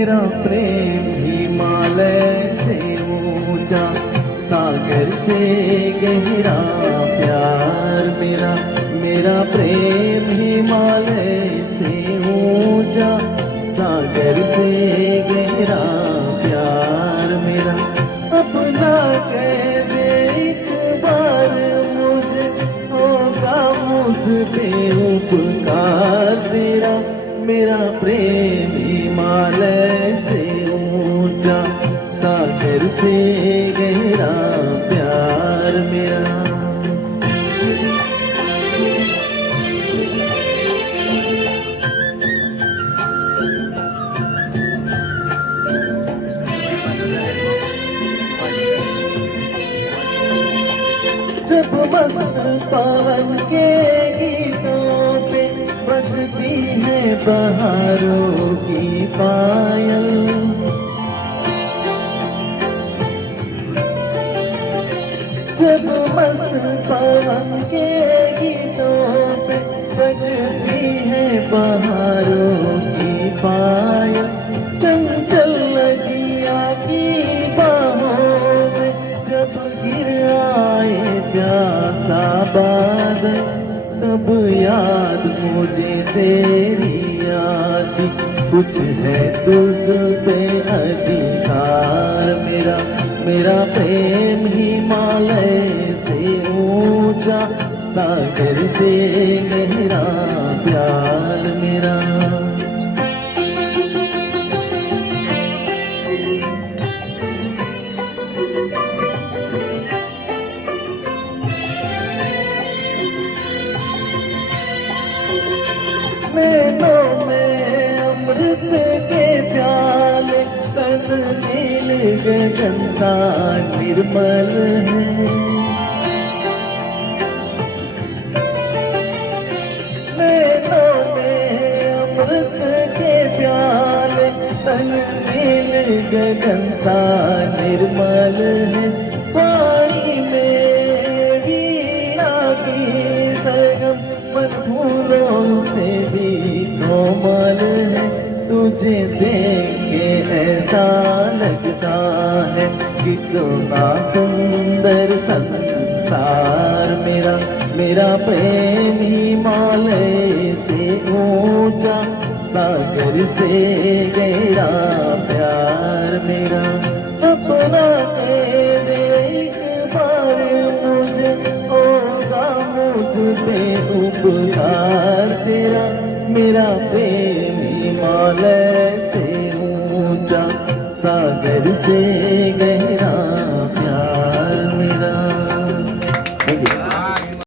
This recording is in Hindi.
मेरा प्रेम हिमालय से ऊंचा, सागर से गहरा प्यार मेरा। मेरा प्रेम हिमालय से ऊंचा, सागर से गहरा प्यार मेरा। अपना कह दे एक बार मुझे, होगा मुझ पे उपकार तेरा। मेरा प्रेम हिमालय से ऊंचा, सागर से गहरा प्यार मेरा। जब मस्त पवन के गीतों पे बजती है बहारों की पायल, जब मस्त पवन के गीतों पे बजती है बहारों की पायल, चंचल नदिया की बाहों में जब गिर आए प्यासा बादल, तब याद मुझे तेरी आती। कुछ है तुझ पे अधिकार मेरा। मेरा प्रेम हिमालय से ऊंचा, सागर से गहरा प्यार मेरा। नैनों में अमृत के प्याले, तन नील गगन सा निर्मल है। नैनों में अमृत के प्याले, तन नील गगन सा निर्मल है। पानी में वीणा की सरगम मन फूलों से भी कोमल है। तुझे देख के ऐसा लगता है कितना सुंदर संसार मेरा। मेरा प्रेम हिमालय से ऊंचा, सागर से गहरा प्यार मेरा। अपना कह दे एक बार मुझे, होगा मुझ पे उपकार तेरा। मेरा प्रेम हिमालय से ऊंचा, सागर से